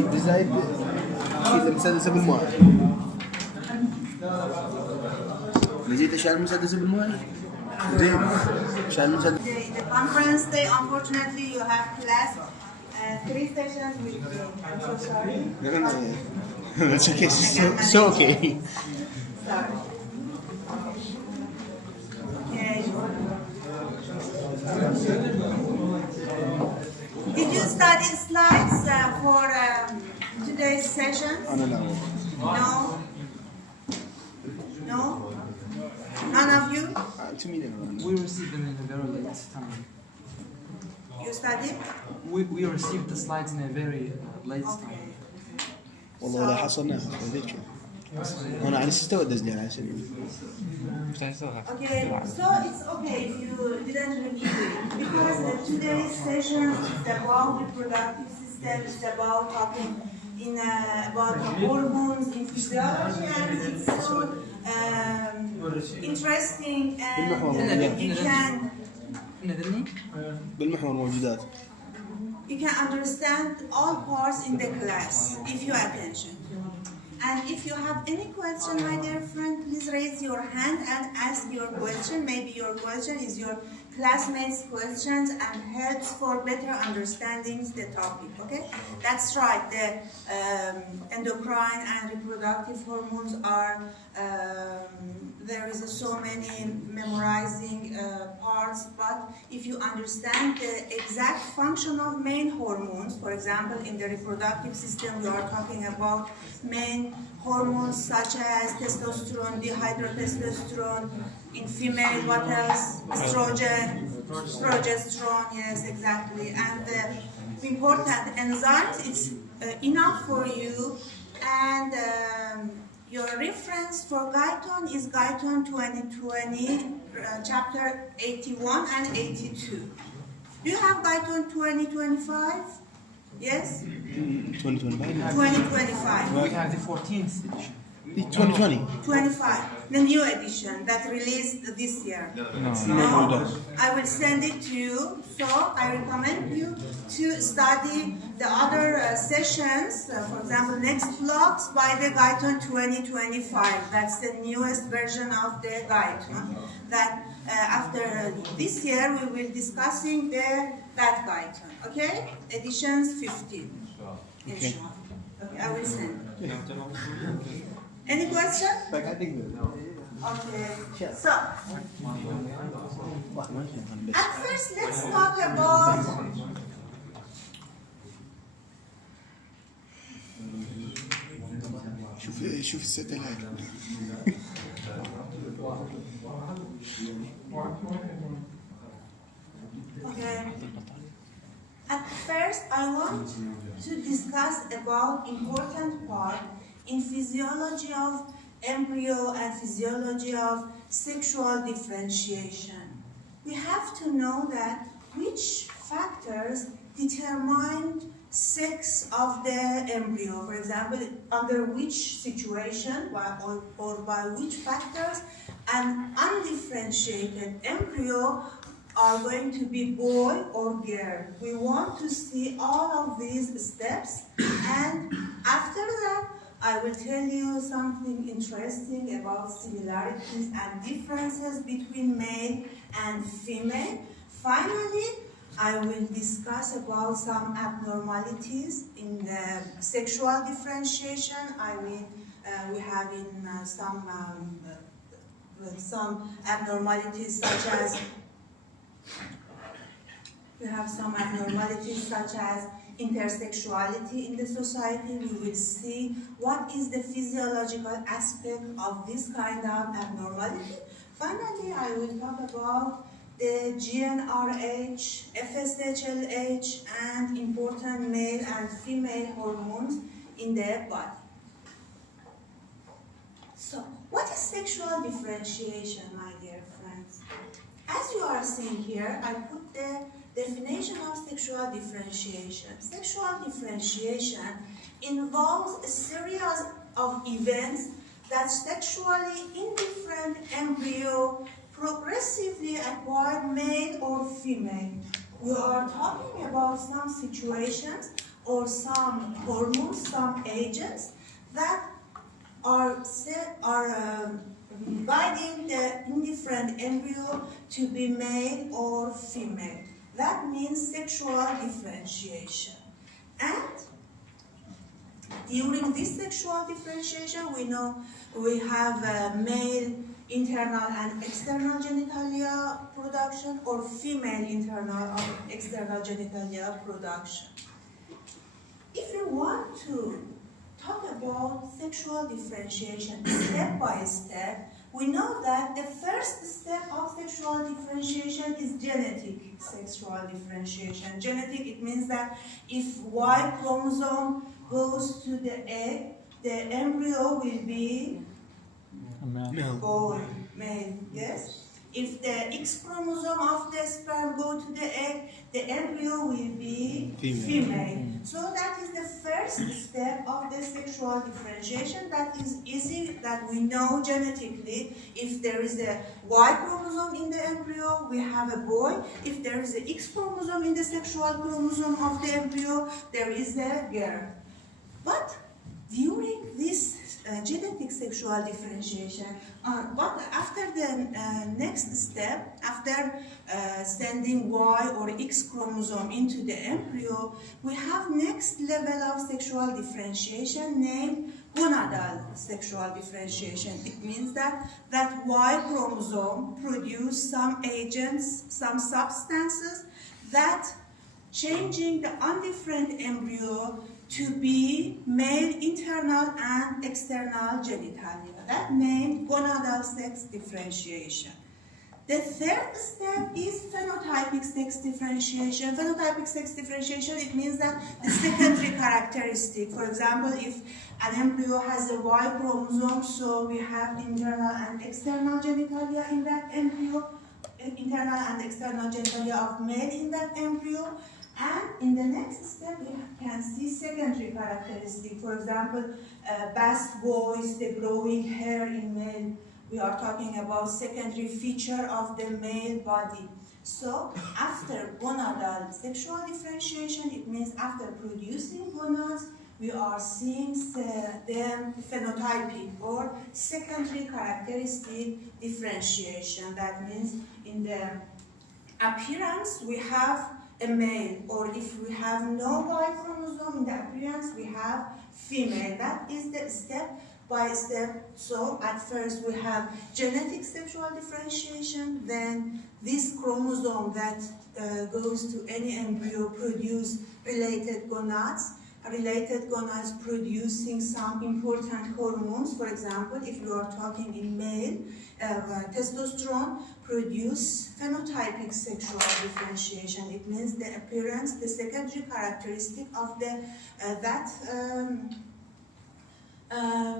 زائد إذا مسدسة بالماء. نزيد أشياء المسدسة بالماء. زين. أشياء المسدسة. The conference day, unfortunately, you have class 3 sessions with me. I'm so sorry. No. That's okay. So okay. Sorry. Okay. Did you study slides for today's session? أنا لا. No? No? None of you? To me, no. We received them in a very late time. You studied? We received the slides in a very late Okay. time. والله لا حصلناها هذيك. أنا على استوى دزلي على سبيل. Okay, so it's okay if you didn't review it because today's session is about reproductive system, it's about talking about the hormones in physiology, and it's so interesting, and you بالمحور موجودات. can understand all parts in the class if you pay attention. And if you have any question, my dear friend, please raise your hand and ask your question. Maybe your question is your classmates' questions and helps for better understanding the topic, okay? That's right, the endocrine and reproductive hormones are, there is so many memorizing parts, but if you understand the exact function of main hormones, for example, in the reproductive system, we are talking about main hormones such as testosterone, dihydrotestosterone, in female, what else? Estrogen, progesterone, yes, exactly. And the important enzymes, it's enough for you. And your reference for Guyton is Guyton 2020, chapter 81 and 82. Do you have Guyton 2025? Yes? 2025. 2025. We have the 14th edition. 2020. 25, the new edition that released this year. No. I will send it to you, so I recommend you to study the other sessions, for example, next blocks by the Guyton 2025. That's the newest version of the Guyton. That after this year, we will discussing that Guyton, okay? Editions 15. Inshallah. Okay, I will send it. Any question? Okay. So, at first, let's talk about شوف الستلايت. okay. At first, I want to discuss about important part in physiology of embryo and physiology of sexual differentiation. We have to know that which factors determine sex of the embryo. For example, under which situation or by which factors an undifferentiated embryo are going to be boy or girl. We want to see all of these steps, and after that, I will tell you something interesting about similarities and differences between male and female. Finally, I will discuss about some abnormalities in the sexual differentiation. I mean, we have in some abnormalities such as intersexuality in the society. We will see what is the physiological aspect of this kind of abnormality. Finally, I will talk about the GnRH, FSH-LH, and important male and female hormones in the body. So, what is sexual differentiation, my dear friends? As you are seeing here, I put the definition of sexual differentiation. Sexual differentiation involves a series of events that sexually indifferent embryo progressively acquire male or female. We are talking about some situations or some hormones, some agents that are guiding the indifferent embryo to be male or female. That means sexual differentiation. And during this sexual differentiation, we know we have male internal and external genitalia production or female internal or external genitalia production. If you want to talk about sexual differentiation step by step, we know that the first step of sexual differentiation is genetic sexual differentiation. Genetic, it means that if Y chromosome goes to the egg, the embryo will be boy, male, yes? If the X chromosome of the sperm go to the egg, the embryo will be female. So that is the first step of the sexual differentiation. That is easy, that we know genetically. If there is a Y chromosome in the embryo, we have a boy. If there is a X chromosome in the sexual chromosome of the embryo, there is a girl. But during this genetic sexual differentiation, but after the next step, after sending Y or X chromosome into the embryo, we have next level of sexual differentiation named gonadal sexual differentiation. It means that Y chromosome produce some agents, some substances that changing the undifferent embryo to be male internal and external genitalia. That named gonadal sex differentiation. The third step is phenotypic sex differentiation. Phenotypic sex differentiation, it means that the secondary characteristic, for example, if an embryo has a Y chromosome, so we have internal and external genitalia in that embryo, internal and external genitalia of male in that embryo. And in the next step, we can see secondary characteristic. For example, bass voice, the growing hair in male. We are talking about secondary feature of the male body. So after gonadal sexual differentiation, it means after producing gonads, we are seeing the phenotypic or secondary characteristic differentiation. That means in the appearance, we have a male, or if we have no Y chromosome in the appearance, we have female. That is the step by step. So at first we have genetic sexual differentiation, then this chromosome that goes to any embryo produce related gonads. Related gonads producing some important hormones. For example, if you are talking in male, testosterone produce phenotypic sexual differentiation. It means the appearance, the secondary characteristic of the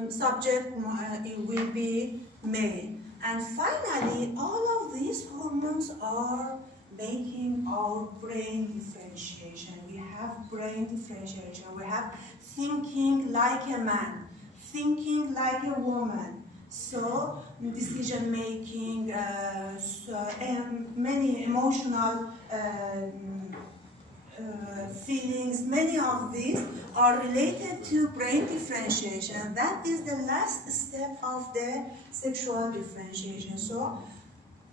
subject it will be male. And finally, all of these hormones are making our brain differentiation. We have brain differentiation. We have thinking like a man, thinking like a woman. So decision making, many emotional feelings, many of these are related to brain differentiation. That is the last step of the sexual differentiation. So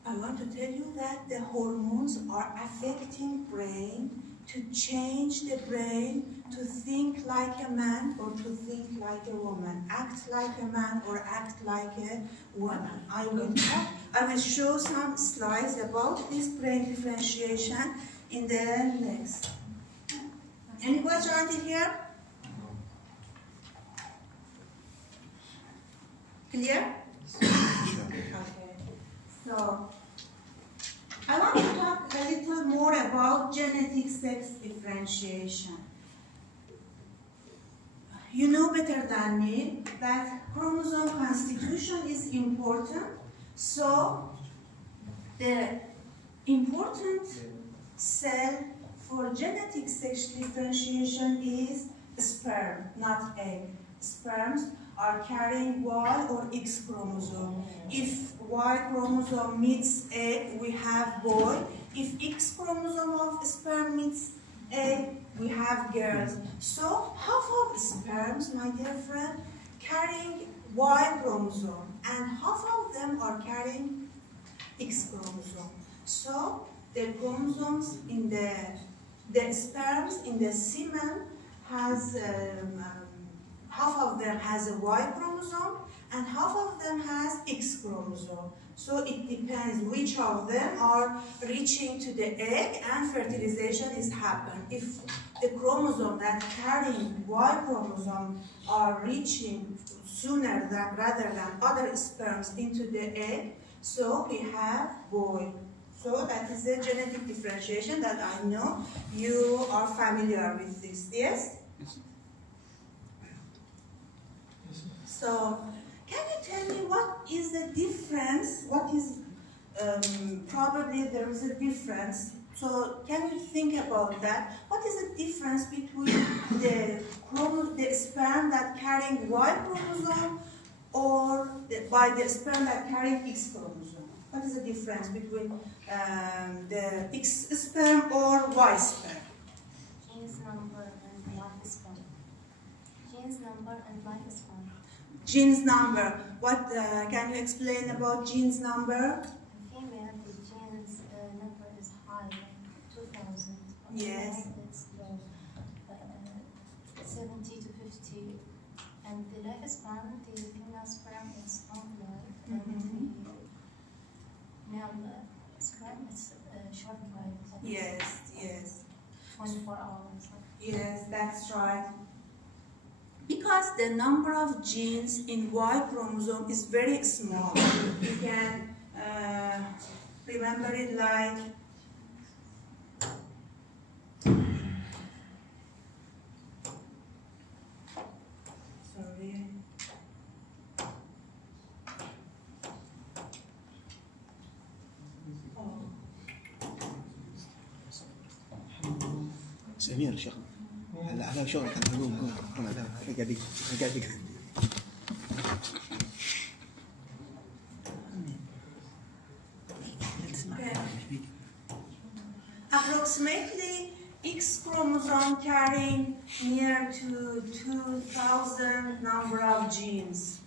I want to tell you that the hormones are affecting brain to change the brain to think like a man or to think like a woman, act like a man or act like a woman. I will show some slides about this brain differentiation in the next. Any question until here? Clear? Okay. So, I want to talk a little more about genetic sex differentiation. You know better than me that chromosome constitution is important. So, the important cell for genetic sex differentiation is sperm, not egg. Sperms are carrying Y or X chromosome. If Y chromosome meets egg, we have boy. If X chromosome of sperm meets egg, we have girls. So half of sperms, my dear friend, carrying Y chromosome, and half of them are carrying X chromosome. So the chromosomes in the sperms in the semen has half of them has a Y chromosome and half of them has X chromosome. So it depends which of them are reaching to the egg and fertilization is happen. If the chromosome that carrying Y chromosome are reaching sooner than rather than other sperms into the egg, so we have boy. So that is the genetic differentiation that I know you are familiar with this, yes? Yes. So, can you tell me what is the difference? What is, probably there is a difference. So, can you think about that? What is the difference between the sperm that carrying Y chromosome or by the sperm that carrying X chromosome? What is the difference between the X sperm or Y sperm? Genes number and lifespan. Genes number and lifespan. Genes number. What can you explain about genes number? Female, the genes number is high, 2000. Yes. It's low, 70 to 50. And the lifespan, the female sperm is long life, and the male sperm is short life. Yes, yes. 24 hours. Yes, that's right. Because the number of genes in Y chromosome is very small. You can remember it like sorry. سمير شغل هلا على شغلك على الهدوم قاعد Approximately X chromosome carrying near to 2,000 number of genes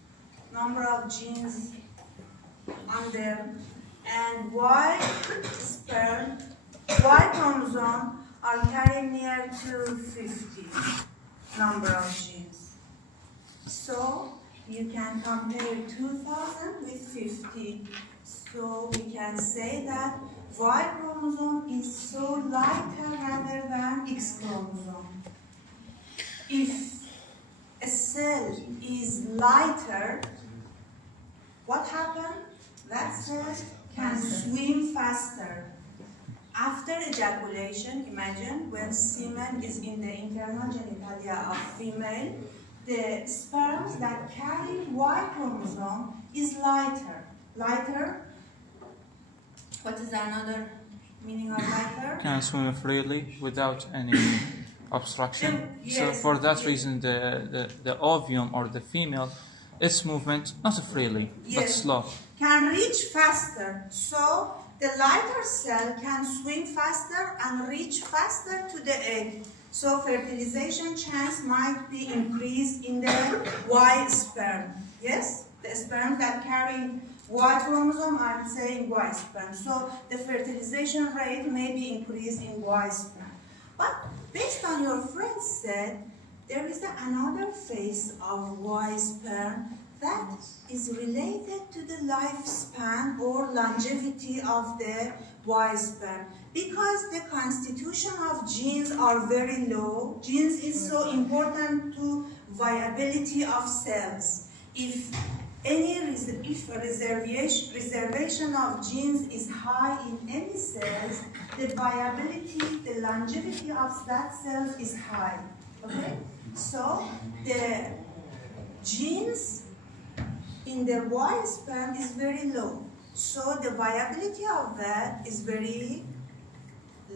on them, and Y chromosome are carrying near to 50 number of genes. So you can compare 2,000 with 50. So we can say that Y chromosome is so lighter rather than X chromosome. If a cell is lighter, what happens? That cell can swim faster. After ejaculation, imagine when semen is in the internal genitalia of female, the sperms that carry Y chromosome is lighter. Lighter. What is another meaning of lighter? Can swim freely without any obstruction. Yes, So for that yes. reason, the ovum or the female, its movement not freely but Yes. slow. Can reach faster. So the lighter cell can swim faster and reach faster to the egg. So fertilization chance might be increased in the Y sperm. Yes? The sperm that carry Y chromosome, I'm saying Y sperm. So the fertilization rate may be increased in Y sperm. But based on your friend said, there is another phase of Y sperm that is related to the lifespan or longevity of the Y sperm. Because the constitution of genes are very low, genes is so important to viability of cells. If reservation of genes is high in any cells, the viability, the longevity of that cells is high. Okay? So the genes in the Y sperm is very low. So the viability of that is very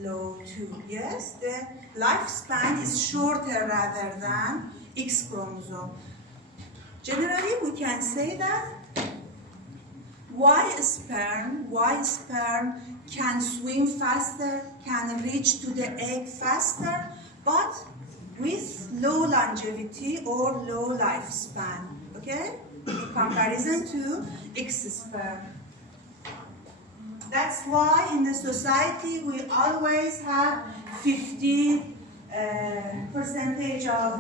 low too. Yes? The lifespan is shorter rather than X chromosome. Generally, we can say that Y sperm can swim faster, can reach to the egg faster, but with low longevity or low lifespan, okay? In comparison to X sperm. That's why in the society we always have 50 percentage of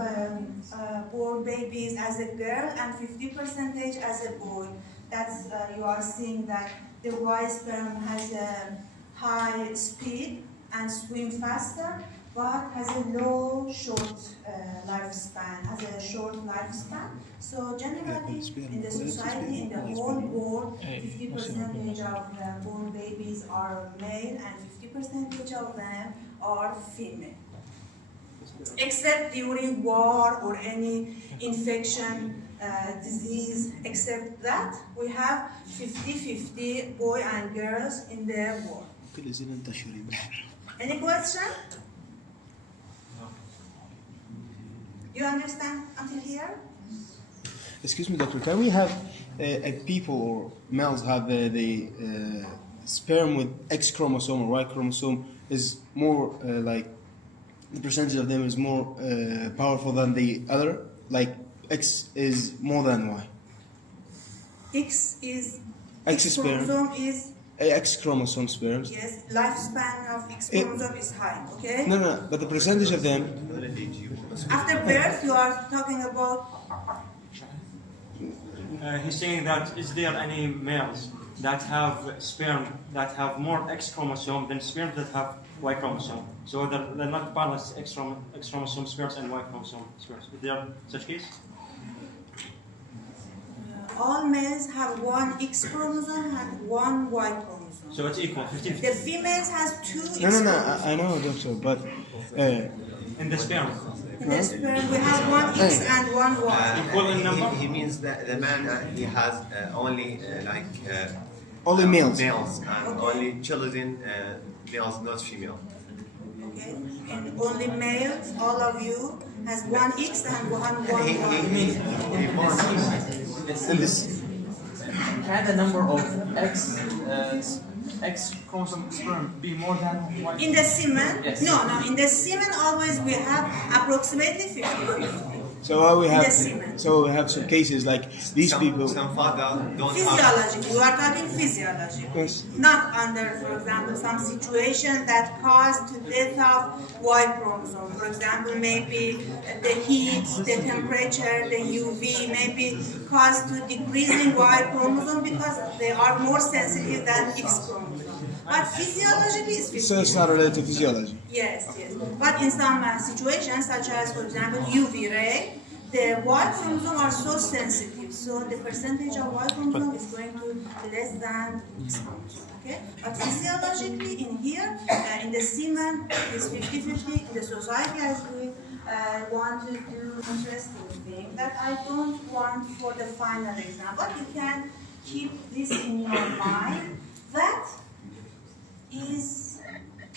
born babies as a girl and 50 percentage as a boy. That's you are seeing that the Y sperm has a high speed and swim faster, but has a low, short lifespan, So generally, in the society, in the whole world, 50% of born babies are male and 50% of them are female. Except during war or any infection, disease, except that, we have 50-50 boy and girls in the world. Any question? You understand until here? Excuse me, doctor, can we have people or males have the sperm with X chromosome or Y chromosome is more like the percentage of them is more powerful than the other? Like X is more than Y. X is X X sperm. chromosome is X chromosome sperms. yes, lifespan of X chromosome is high, okay? No, but the percentage of them. After birth, you are talking about He's saying that is there any males that have sperm that have more X chromosome than sperm that have Y chromosome? So they're not balanced X chromosome sperms and Y chromosome sperms. Is there such case? all males have one X chromosome and one Y chromosome. So it's equal, 50-50. The females has two X No, chromosomes. I know, doctor, but In the sperm. In the sperm, we have one X and one Y. Equal in number? He means that the man he has only only males. males and only children males, not female. Okay? And only males, all of you, has one X and one Y. He born And this, Can the number of X chromosome sperm be more than Y? In the semen? Yes. No, in the semen always we have approximately 50-50. so we have The semen. some cases like these people. Some father don't have. Physiology, you are talking physiology. Yes. Not under, for example, some situation that caused to death of Y chromosome. For example, maybe the heat, the temperature, the UV, maybe caused to decreasing Y chromosome because they are more sensitive than X chromosome. But physiologically it's 50. So it's not related to physiology. Yes. But in some situations, such as, for example, UV ray, the Y chromosome are so sensitive, so the percentage of Y chromosome is going to be less than X chromosome. Okay? But physiologically, in here, in the semen, it's 50-50. In the society, as we want to do interesting thing that I don't want for the final exam, but you can keep this in your mind. That is,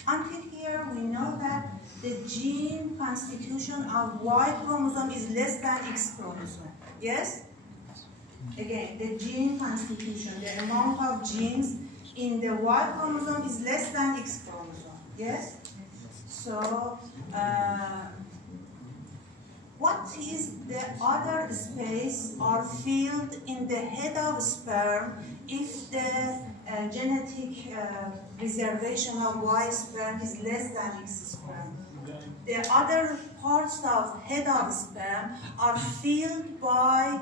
until here, we know that the gene constitution of Y chromosome is less than X chromosome. Yes? Again, the gene constitution, the amount of genes in the Y chromosome is less than X chromosome. Yes? So, what is the other space or field in the head of sperm if the genetic reservation of Y sperm is less than X sperm? The other parts of head of sperm are filled by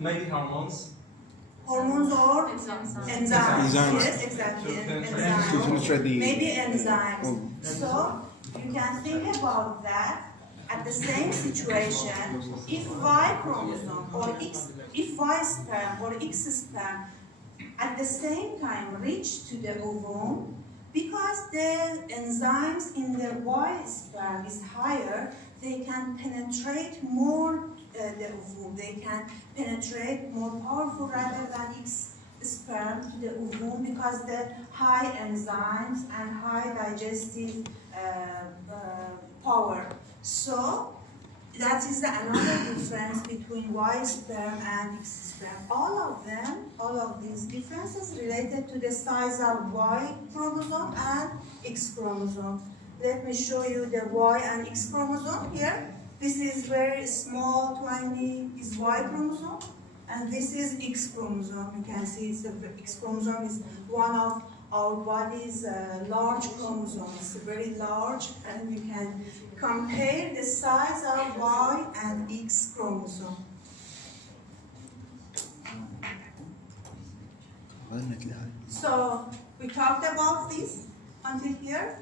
Maybe hormones. hormones or enzymes. Enzymes. Yes, exactly. To penetrate the. Maybe enzymes. Oh. So you can think about that. At the same situation, if Y chromosome or if Y sperm or X sperm at the same time reach to the ovum, because the enzymes in the Y sperm is higher, they can penetrate more the ovum. They can penetrate more powerful rather than X sperm to the ovum because the high enzymes and high digestive power. So that is another difference between Y sperm and X sperm. All of these differences related to the size of Y chromosome and X chromosome. let me show you the Y and X chromosome here. This is very small, tiny, is Y chromosome, and this is X chromosome. You can see it's the X chromosome is one of our body's large chromosomes. It's very large, and you can compare the size of Y and X chromosome. So we talked about this until here,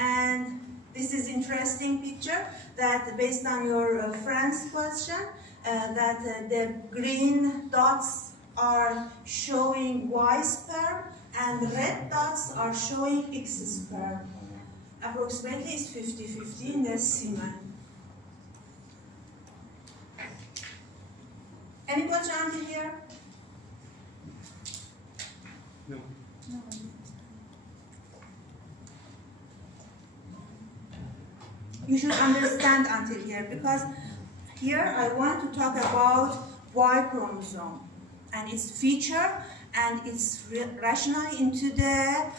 and this is interesting picture that based on your friend's question, that the green dots are showing Y sperm and red dots are showing X sperm. Approximately it's 50-50 in the semen. Any question until here? No. You should understand until here, because here I want to talk about Y chromosome and its feature and its rationale into the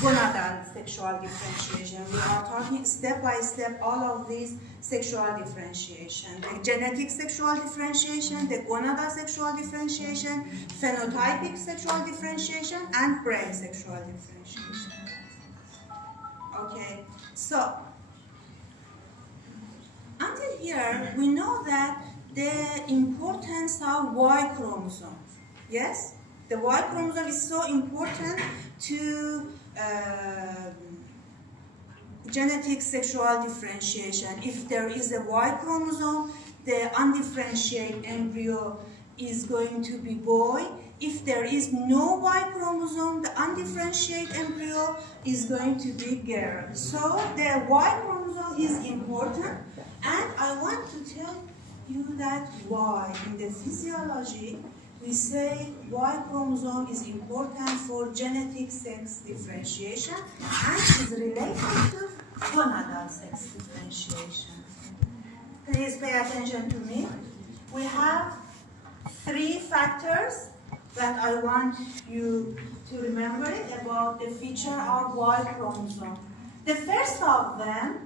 gonadal sexual differentiation. We are talking step by step all of these sexual differentiation. The genetic sexual differentiation, the gonadal sexual differentiation, phenotypic sexual differentiation, and brain sexual differentiation. Okay, so until here, we know that the importance of Y chromosome. Yes? The Y chromosome is so important to genetic sexual differentiation. If there is a Y chromosome, the undifferentiated embryo is going to be boy. If there is no Y chromosome, the undifferentiated embryo is going to be girl. So the Y chromosome is important. And I want to tell you that why in the physiology we say Y chromosome is important for genetic sex differentiation and is related to gonadal sex differentiation. Please pay attention to me. We have 3 factors that I want you to remember it about the feature of Y chromosome. The first of them,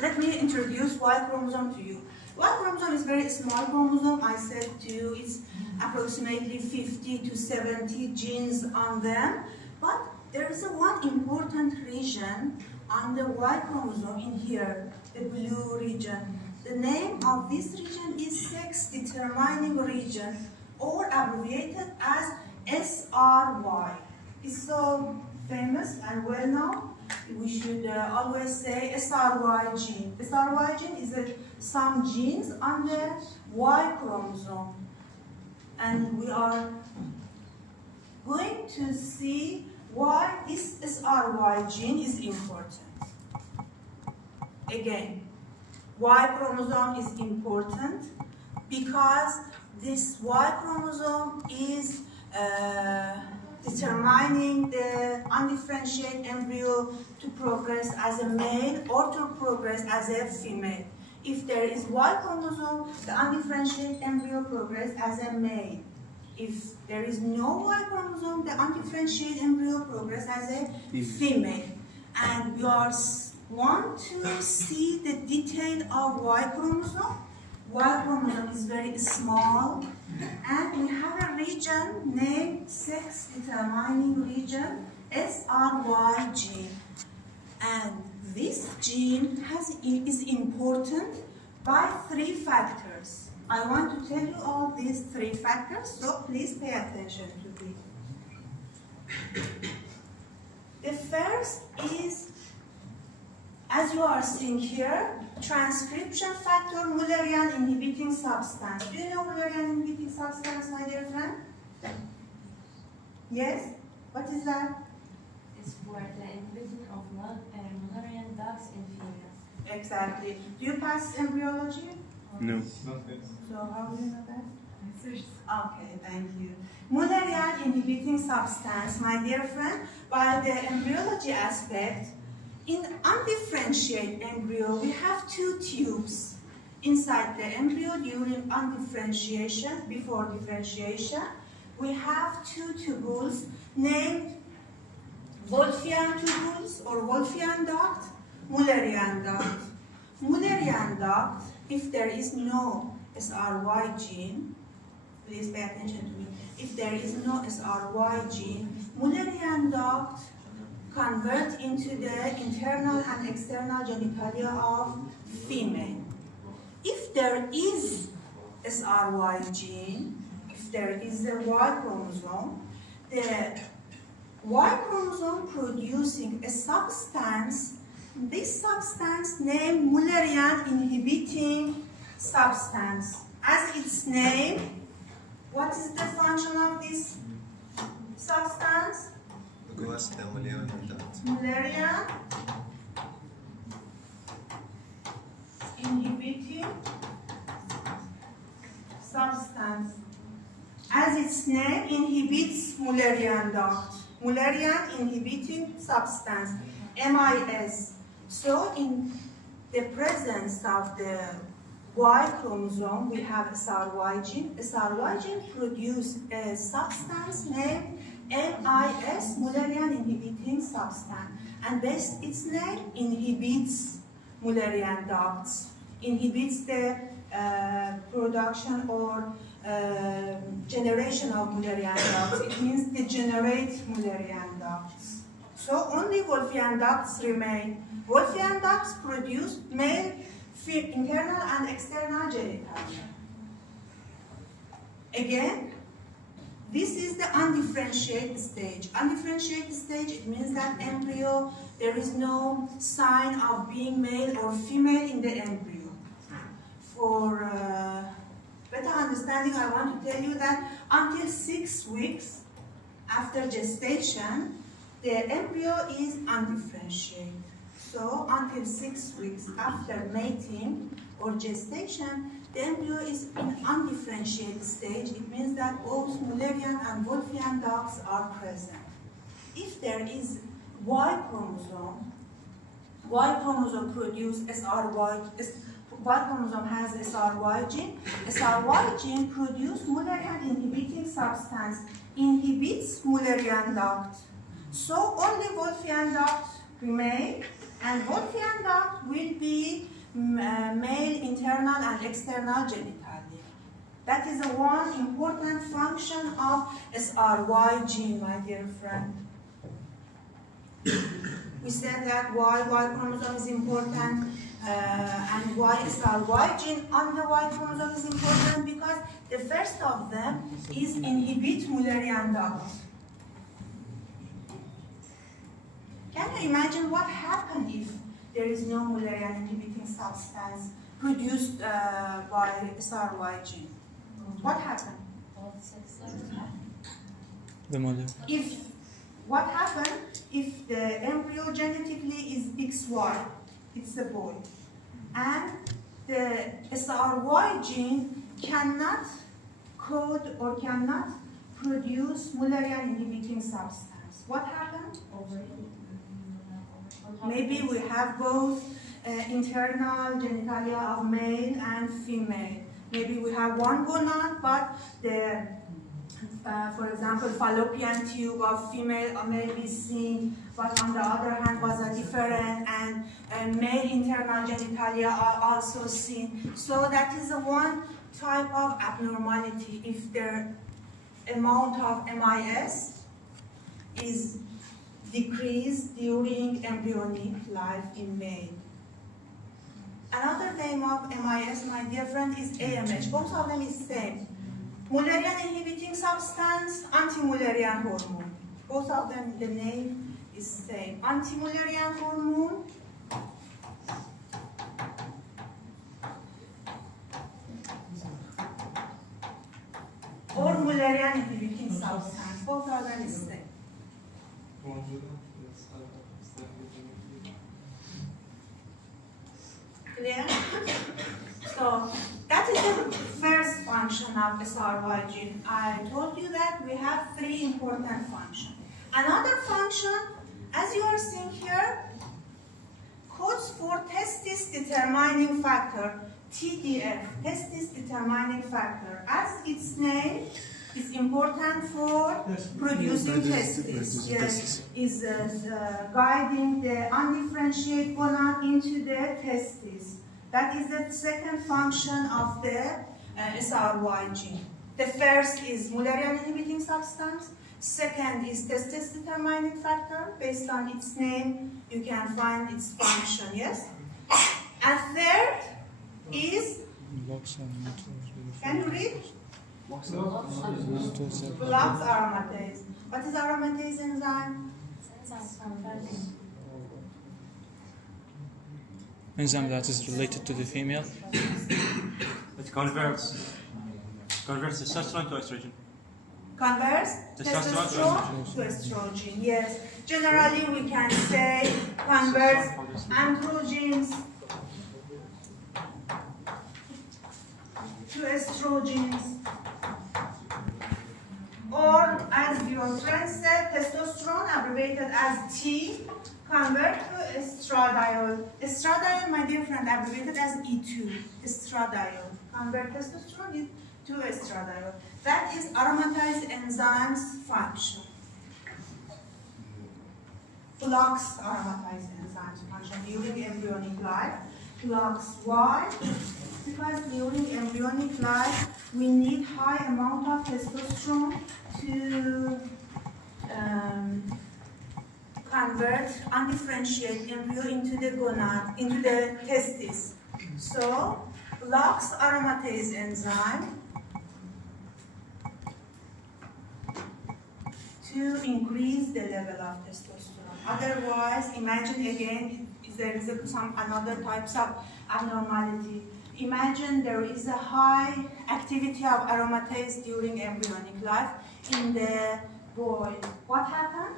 let me introduce Y chromosome to you. Y chromosome is very small chromosome. I said to you it's approximately 50 to 70 genes on them. But there is one important region on the Y chromosome in here, the blue region. The name of this region is sex determining region, or abbreviated as SRY. It's so famous and well known. We should always say SRY gene. SRY gene is some genes on the Y chromosome. And we are going to see why this SRY gene is important. Again, Y chromosome is important because this Y chromosome is determining the undifferentiated embryo to progress as a male or to progress as a female. If there is Y chromosome, the undifferentiated embryo progresses as a male. If there is no Y chromosome, the undifferentiated embryo progresses as a female. And we want to see the detail of Y chromosome. Y chromosome is very small, and we have a region named sex determining region, SRY gene. And this gene is important by 3 factors. I want to tell you all these 3 factors, so please pay attention to it. The first is, as you are seeing here, transcription factor Mullerian inhibiting substance. Do you know Mullerian inhibiting substance, my dear friend? Yes? What is that? It's for the inhibition of Mullerian ducts in females. Exactly. Do you pass embryology? No. So how do you know that? Okay, thank you. Mullerian inhibiting substance, my dear friend, by the embryology aspect, in undifferentiated embryo, we have 2 tubes inside the embryo during undifferentiation, before differentiation. We have 2 tubules named Wolffian tubules or Wolffian duct, Mullerian duct. Mullerian duct, if there is no SRY gene, please pay attention to me. If there is no SRY gene, Mullerian duct convert into the internal and external genitalia of female. If there is SRY gene, if there is a Y chromosome, the Y chromosome producing a substance, this substance named Mullerian inhibiting substance. As its name, what is the function of this substance? Mullerian inhibiting substance. As its name inhibits Mullerian duct. Mullerian inhibiting substance, MIS. So in the presence of the Y chromosome, we have SRY gene. SRY gene produce a substance named MIS, Mullerian inhibiting substance. And its name inhibits Mullerian ducts, inhibits the production or generation of Mullerian ducts. It means degenerate Mullerian ducts. So only Wolffian ducts remain. Wolffian ducts produce male internal and external genitalia. Again, this is the undifferentiated stage. Undifferentiated stage, it means that embryo, there is no sign of being male or female in the embryo. For better understanding, I want to tell you that until 6 weeks after gestation, the embryo is undifferentiated. So until 6 weeks after mating or gestation, the embryo is in undifferentiated stage. It means that both Mullerian and Wolffian ducts are present. If there is Y chromosome produces SRY, Y chromosome has SRY gene. SRY gene produces Mullerian inhibiting substance, inhibits Mullerian duct. So only Wolffian duct remain, and Wolffian duct will be male internal and external genitalia. That is one important function of SRY gene, my dear friend. We said that Y chromosome is important, and why SRY gene on the Y chromosome is important because the first of them is inhibit Mullerian duct. Can you imagine what happens if there is no Mullerian inhibiting substance produced by SRY gene? What happens? The mother. What happens if the embryo genetically is XY, it's a boy, and the SRY gene cannot code or cannot produce Mullerian inhibiting substance? What happens? Maybe we have both internal genitalia of male and female. Maybe we have one gonad, but the, for example, fallopian tube of female may be seen, but on the other hand was a different, and male internal genitalia are also seen. So that is one type of abnormality if the amount of MIS is decreased during embryonic life in male. Another name of MIS, my dear friend, is AMH. Both of them is same. Mullerian inhibiting substance, anti-Mullerian hormone. Both of them, the name is same. Anti-Mullerian hormone or Mullerian inhibiting substance. Both of them is same. Clear? So that is the first function of SRY gene. I told you that we have 3 important functions. Another function, as you are seeing here, codes for testis determining factor. TDF, testis determining factor. As its name is important for producing testes. Yes, is guiding the undifferentiated gonad into the testes. That is the second function of the SRY gene. The first is Mullerian inhibiting substance. Second is testis determining factor. Based on its name, you can find its function, yes? And third is, can you read? Lux aromatase. What is aromatase enzyme? Enzyme that is related to the female. It converts testosterone to estrogen. Converts testosterone to estrogen. Yes. Generally, we can say converts androgens to estrogens. Or, as your friend said, testosterone, abbreviated as T, convert to estradiol. Estradiol, my dear friend, abbreviated as E2. Estradiol. Convert testosterone to estradiol. That is aromatase enzyme's function. Flux aromatase enzyme's function during embryonic life. Flux. Why? Because during embryonic life, we need high amount of testosterone to convert undifferentiated embryo into the gonad, into the testis. So, Lux aromatase enzyme to increase the level of testosterone. Otherwise, imagine again, there is another types of abnormality. Imagine there is a high activity of aromatase during embryonic life in the boy. What happened?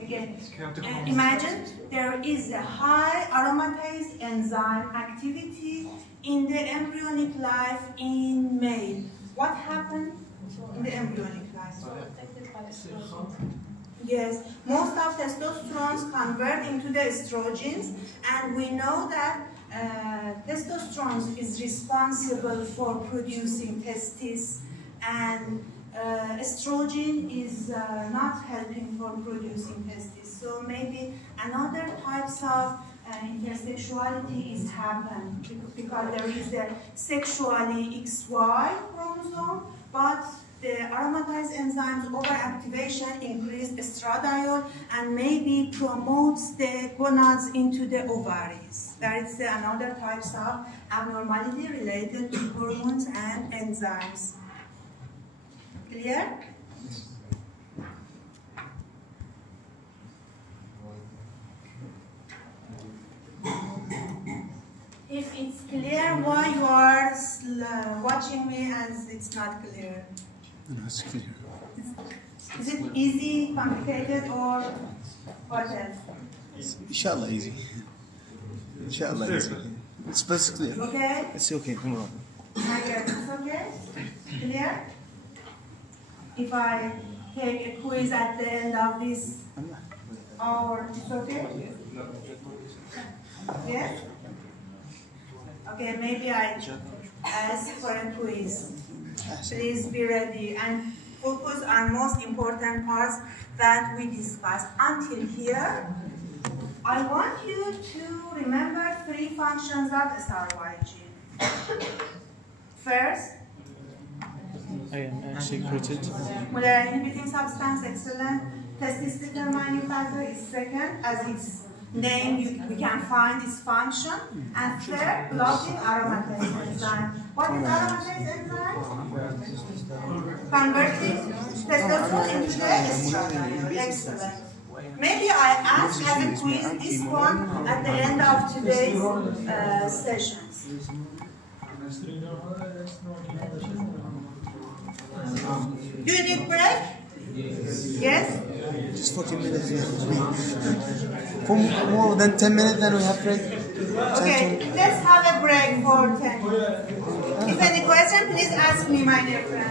Again, imagine there is a high aromatase enzyme activity in the embryonic life in male. What happened in the embryonic life? Yes, most of testosterone convert into the estrogens, and we know that testosterone is responsible for producing testes, and estrogen is not helping for producing testes. So maybe another types of intersexuality is happened because there is a sexually XY chromosome, but the aromatase enzymes overactivation increase estradiol and maybe promotes the gonads into the ovaries. That is another types of abnormality related to hormones and enzymes. Clear? If it's clear, why you are watching me as it's not clear? No, it's clear. Is it easy, complicated, or what else? Inshallah easy. Inshallah easy. It's best clear. Okay? It's okay, come on. My dear, it's okay? Clear? If I take a quiz at the end of this hour, it's okay? Yes? Okay, maybe I ask for a quiz. Please be ready and focus on most important parts that we discussed. Until here, I want you to remember 3 functions of SRY gene. First, I am secreted. Mullerian inhibiting substance, excellent. Testis determining factor is second, as its name we can find its function. And third, blocking aromatase enzyme. What is aromatase enzyme? Converting testosterone into the estradiol. Excellent. Maybe I ask as a quiz this one at the end of today's sessions. Do you need break? Yes? Just 14 minutes, yeah. For more than 10 minutes, then we have break. Okay, let's have a break for 10 minutes. If any question, please ask me, my dear friend.